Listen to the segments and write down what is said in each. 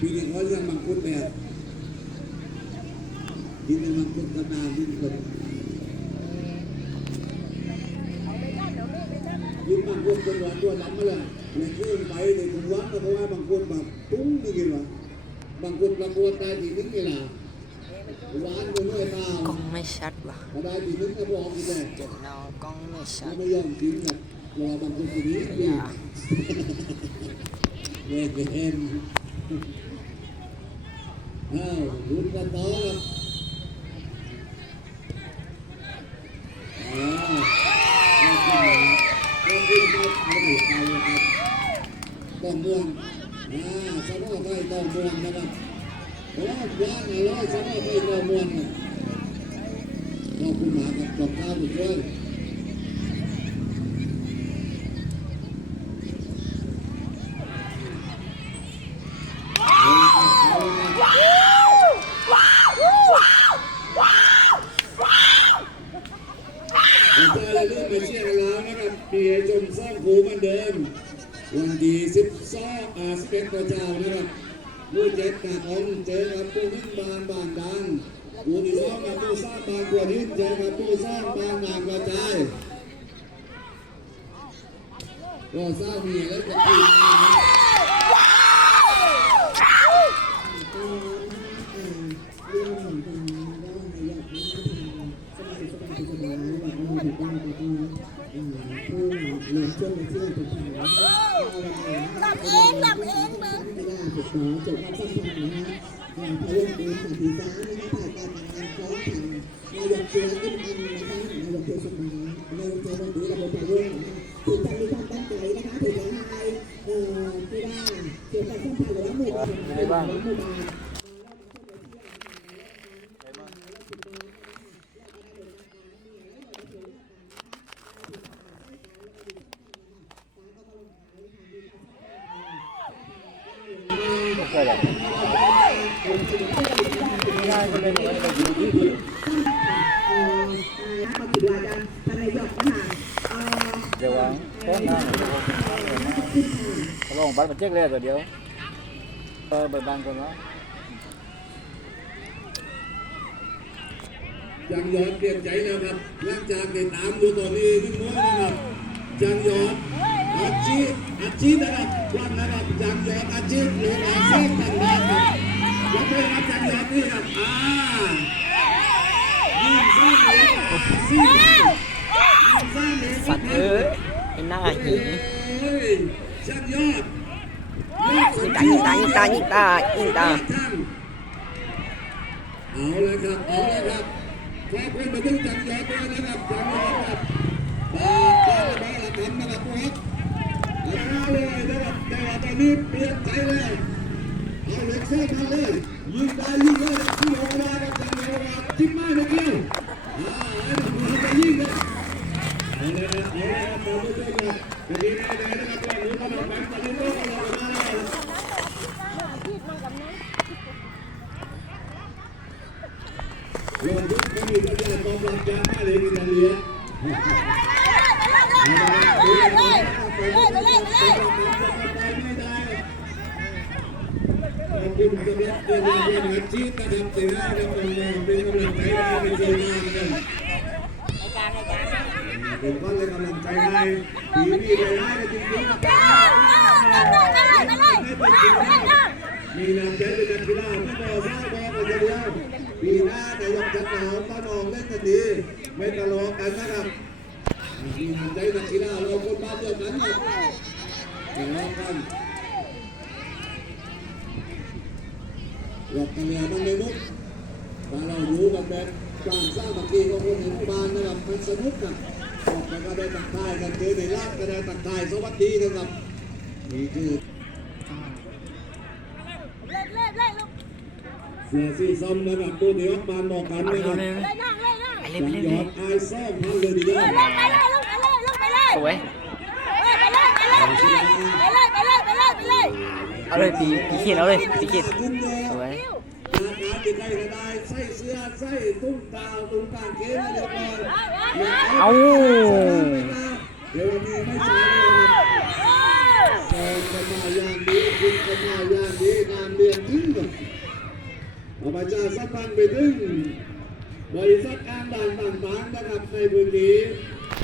ปีนี้เขาเรื่องมังคุดแบบดินในมังคุดกระนาดินคนยินมังคุดคนหวานตัวดำมาเลยในขึ้นไปในคุณวัดก็เพราะว่าบางคนแบบตุ้งนี่กินวะบางคนประกวดได้ทีนึงนี่ล่ะหวานก็ไม่เปล่ากล้องไม่ชัดว่ะพอได้ทีนึงก็บอกอีกแหละเจ็บนอกล้องไม่ชัถ้าดไม่ยอมกินแบบรอบางคนทีนี้อนี่ย่า về với em. À, muốn ra to lắm. Còn đường à sao nó phải tàu đường các bạn đó quá ngày đó sao nó phải tàu đường này ขอบคุณมากครับขอบคุณมากด้วย เหมือนเดิม วันที่สิบสองอาสิบเอ็ดกระเจ้านะครับผู้เจ็ดกาคนเจอกับผู้นิ่งบานบานดังผู้ที่สองกับผู้สร้างบางกว่านี้เจอกับผู้สร้างบานงามกระจายก็สร้างมีแล้วก็ปีะเอ่อเดี๋ยววางแค่นั้นลงบัตรมาเช็คเลยตัวเดียว เออเปิดบานก่อนวะยังยอดเปลี่ยนใจแล้วครับหลังจากได้ตามดูตอนนี้นึกน้อยนะครับยังยอดอาชีพอาชีพนะครับวันนะครับยังยอด อาชีพหรืออาชีพต่างๆครับยกเลยครับยังยอดนี่ครับอ่ายิงสร้างเลยครับยิงสร้างเลยคสัรับตว์เอ้ยไอ้หน้าหีเฮ้ยยังยอดยิงตายิงตายิงตายิงตายิงตาเอาเลยครับเอาเลยครับขอบคุณมาถึงจังยอดด้วยนะครับจังยอดครับบาบาบาละทำนะครับครับเอาเลยนะครับแต่ว่าตอนนี้เปลี่ยนใจแล้วเอาเหล็กเส้นมาเลยยิงได้ยิงเลยที่โอวากับจังยอดครับจิ้มไม้ไม่เกี่ยวอ่าไอ้หนุ่มเขาไปยิงเลยเอาเลยนะเอาเลยนะตามด้วยกันเดี๋ยวนี้ได้เลยนะครับว่าหนูกำลังแบ่งปันาวอาชีพนะครับสิ่งที่เราเป็นกำลังใจให้เป็นสิ่งที่นะครับเป็นก้อนเลยกำลังใจให้ปีนี้ไปให้จริงๆมีนำใจเป็นนักกีฬาผู้ต่อสร้างบอลกันเดียว ปีหน้าแต่ยังจะหนาวตอนองเล่นกันดีไม่ตลกกันนะครับมีนำใจนักกีฬาเราคนบ้านเดียวกันครับทะเลาะกันหลับกันแล้วมันไม่มุกถ้าเราอยู่กันแบบการสร้างบางทีก็คนเห็นบานนะครับมันสนุกกันออกไปก็ได้ตักทายกันเจอในร้านก็ได้ตักทายสวัสดีนะครับนี่คือ เสียสีส้มนะครับตัวเดียวบานบอกกันเอานะคเร็รัวบเร็วไปเร็วไปหเร็ยวอดอายซ่อมพันเลยทีเดียวสวยเอาเลยปีปีขีดเอาเลยปีขีดคุ้มเลยสวยงานการติดได้ก็ได้ใส่เสื้อใส่ตุ้งกาตุ้งกางเกงอะไรก็ได้เอาเดี๋ยววันนี้ไม่ใช่เลยครับแฟนกันมาอย่างดีคุณกันมาอย่างดีงานเรียนที่กับ เอาประชาสัมพันไปถึงบริษัทการด่านต่างๆนะครับในพื้นที่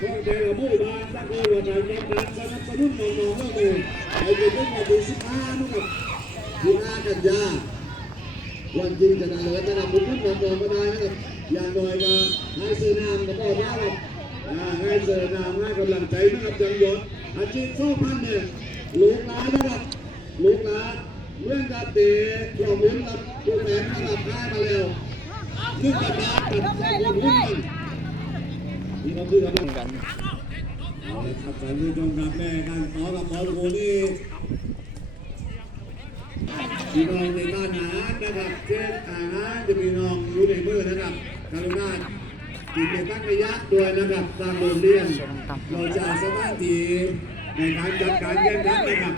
ของแต่ละหมู่บ้านสักคนว่าการรับการสนับสนุนน้องๆเรื่องนี้ไปจนถึงวันที่สิบห้านะครับสิบห้ากันยาวันจริงจะนาเลยนะครับผมพูดบอกๆก็ได้นะครับอย่างน้อยก็ให้ซื้อน้ำก็บอกว่าแบบให้ซื้อน้ำให้กำลังใจนะครับจังยศอาชีพโซ่พันเนี่ยลูกหลานนะครับลูกหลาน เรื่องการเตะข้อมูลกับตัวแหวนนะครับได้มาแล้วนึ่งกระดาษกับข้อมูลหุ้นนี่ก็คือกับกันเอาละครับตอนนี้ตรงกับแม่กันต่อกับหมอลูนี่พี่น้องในบ้านอาหารนะครับเช่นอาหารจะมีน้องอยู่ในมือนะครับกรุณาติดเป็นตั้งระยะด้วยนะครับตามโรงเรียนเราจะสถานที่ ในการจัดการแข่งขันนะครับ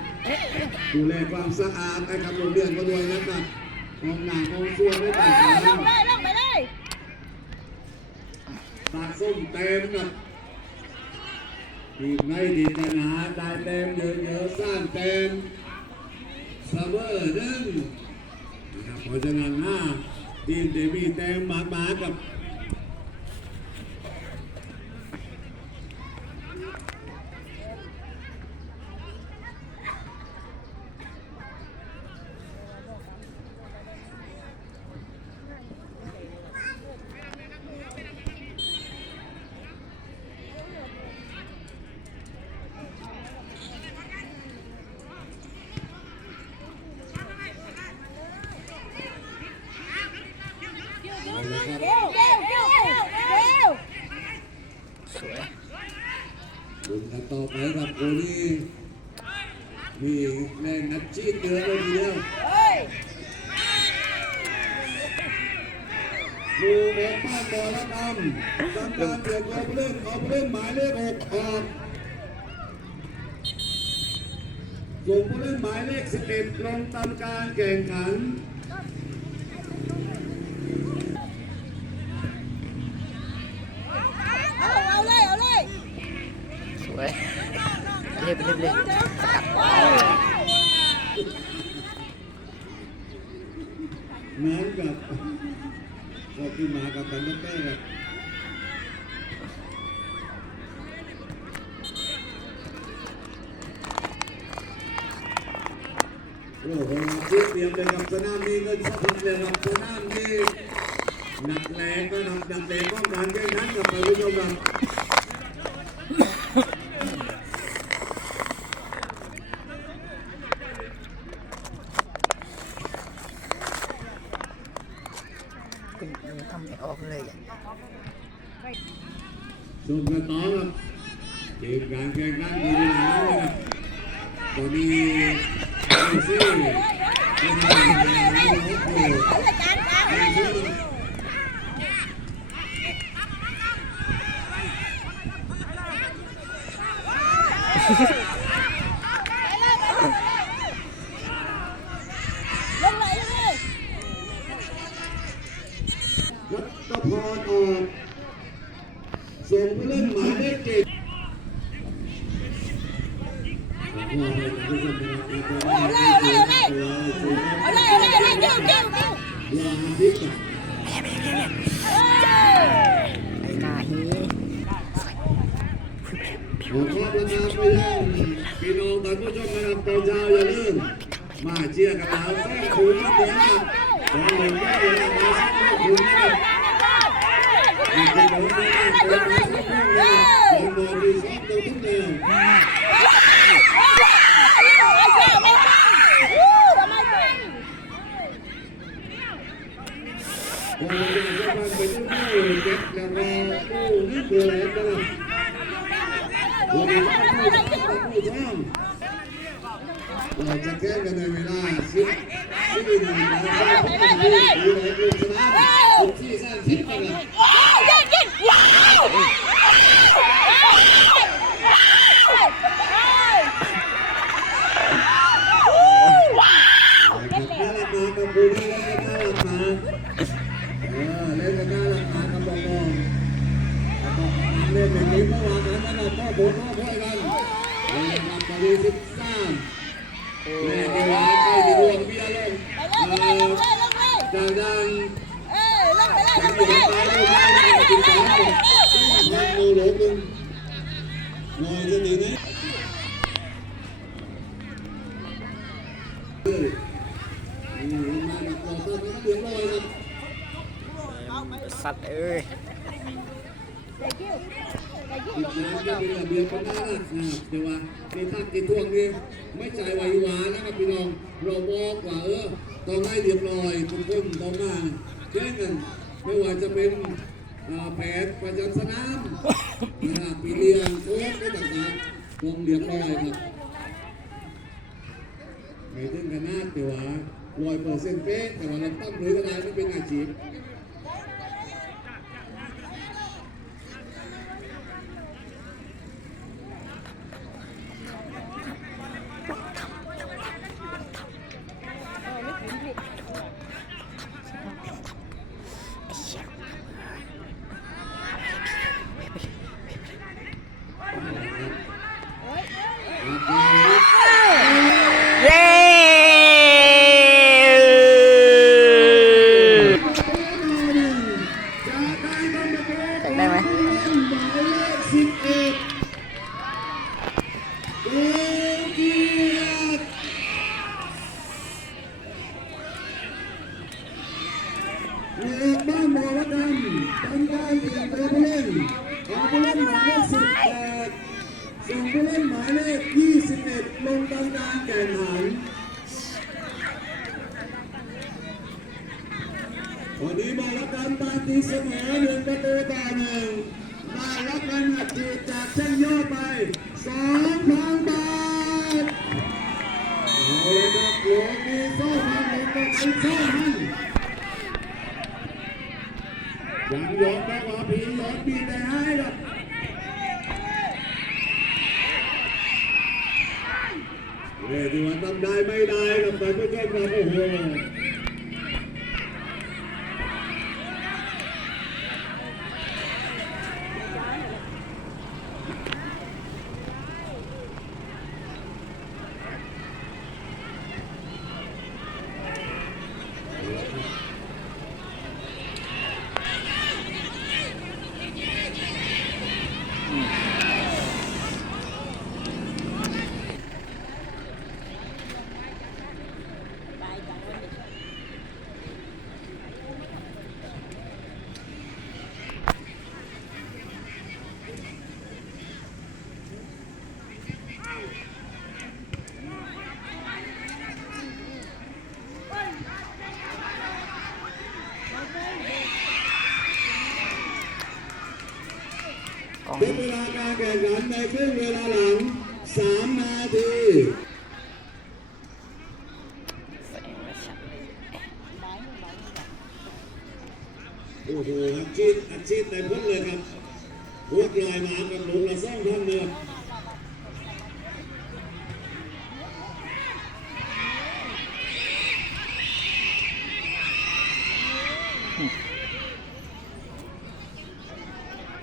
ดูแลความสะอาดนะครับโรงเรียนก็ด้วยนะครับห้องน้ำห้องส้วมไม่เอต่างอลกังนเลยลงไปเลยปากส้มเต็มกับทีมไม่ดีปัญหาได้เต็มเยอะๆสร้างเต็มเสมอหนึ่งนะครับเพราะฉะนั้นห้าทีมที่มีเต็มหมาหมากับ เอาละครับ เร็วเร็วเร็วเร็ว สวย ลุ้นกันต่อไปครับโอนี่มีแรงนักชีดเยอะเลยทีเดียว เฮ้ย ดูบอลบ้านบอลละกำ ทำการเปลี่ยนตัวผู้เล่นเอาผู้เล่นหมายเลขหกออกส่งผู้เล่นหมายเลขสิบเอ็ดลงทำการแข่งขัน เอาเอาเลยเอาเลย สวยเรียบเรียบเรียบสกัด เหมือนกับก็คือมากับกันตั้งแต่ครับ โอ้โหชุดเตรียมเลยครับสนามนี้เงินสะพัดเลยครับสนามนี้หนักแรงก็นำหนักแรงป้องกันแข่งขันกับท่านผู้ชมครับทำไม่ออกเลยอะชมกันต่อครับเกมการแข่งขันอยู่ในหลังเลยครับตอนนี้ เอซี่เป็นทางแรงที่เขาโผล่ เอาเลยจานจาน เอซี่ ลงเลยเลย รัตพรออกส่งผู้เล่นหมายเลขเจ็ด เอาเลยเอาเลยเอาเลยเอาเลยเอาเลยเร็วเร็วเร็วลาพิกะเออไอ้หน้าฮีขอความประทานไปยังพี่น้องท่านผู้ชมนะครับตอนเช้าอย่าลืมมาเชียร์กับเราแท้คุณนะเดี๋ยวนะขอหนึ่งแค่เดียนะมาสักครู่นะครับมีคนบอกว่าเปิดมาสักครู่นะคนบอกดีสองตัวทุกเดียวพอเราจะมาไปที่ผู้เก็บแล้วก็ผู้นี่คืออะไรกันล่ะวันนี้ผู้ชายผู้ชาย เราจะแข่งกันในเวลาสิบสิบหนึ่งนาฬิกา สัตว์เอ้ยติดน้ำก็เป็นระเบียบเป็นหน้านะครับเดี๋ยวว่าในภาคติดท่วงนี่ไม่ใจไหวหวานนะครับพี่น้องเราบอกว่าเออต้องให้เรียบร้อยทุกคนต้องมาเช่นกันไม่ว่าจะเป็นแผนประจำสนาม นะครับปีเลียงโค้ชได้ต่างๆต้องเรียบร้อยครับไม่ถึงขนาดแต่ว่าลอยเปอร์เซ็นต์เป๊ะแต่ว่าเราตั้งหรือก็ได้ไม่เป็นอาชีพ เย้ จะ ได้ไหม หมายเลขสิบเอ็ดโอเกียรติเอกบ้านหมอวัดดำทำการเปลี่ยนตัวผู้เล่นเอาผู้เล่นหมายเลขสิบแปดส่งผู้ เลขยี่สิบเอ็ดลงทำการแข่งขันวันนี้มารับการปาตีเสมอหนึ่งประตูต่อหนึ่งมารับการอัดฉีจากช่างยอดไปสองพันบาทเอาเลยครับหลวงมีโซ่พันหลวงก็ไปโซ่พันยังยอมได้กว่าผียอมดีแต่ให้ครับเฮ้ย ที่วันทำได้ไม่ได้กับแต่ไม่ใช่ครับโอ้โห กอง เป็นเวลาการแข่งขันใน ครึ่งเวลาหลัง3นาทีโอ้โหอาชีพอาชีพในพ้นเลยครับหัวลอยมากับหลวงละซ่องท่านเลยว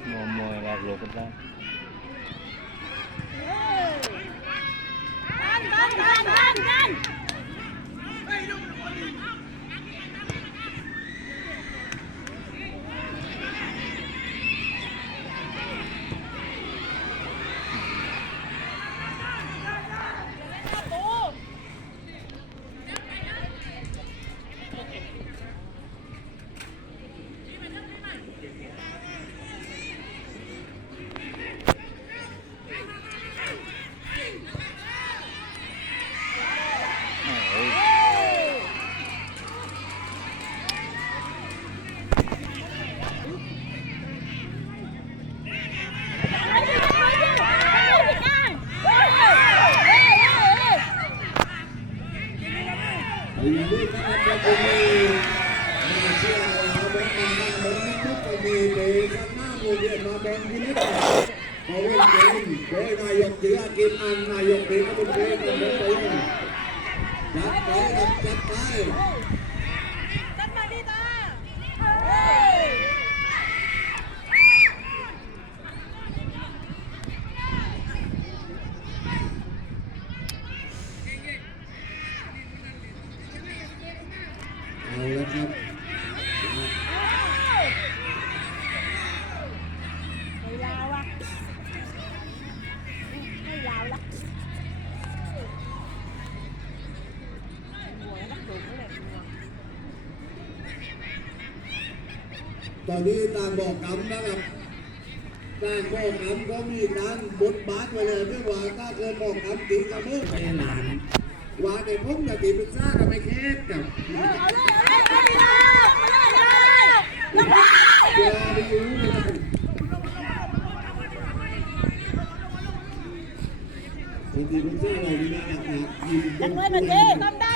มัวมวยแบบหลบกันได้ ดันดันดันดัน โอ้ย ไอ้นี่ก็เอาไปเป็นมือมาเชื่อเราแบงค์มันนั่งบนนั้นทุกคนมีเตะข้างหน้าโรงเรียนมาแบงค์ที่นี่เขาเล่นเกมโดยนายกเสือกินอันนายกเองก็เป็นเกมเป็นเกม จัดไปครับจัดไป ดันมาดีตา เอาแล้วครับ ไม่ยาวอะไม่ยาวละหัวนักดุเลย ตอนนี้ต่างบอกกำนะครับต่างบอกกำก็มีการบดบาทไว้เลยเรื่องว่าถ้าเกิดบอกกำตีกับมือไปหลานว่าในผมกับตีปรึกษากันไม่แค่กับเอาเลยเอาเลยเอาเลยเอาเลยเอาเลยเว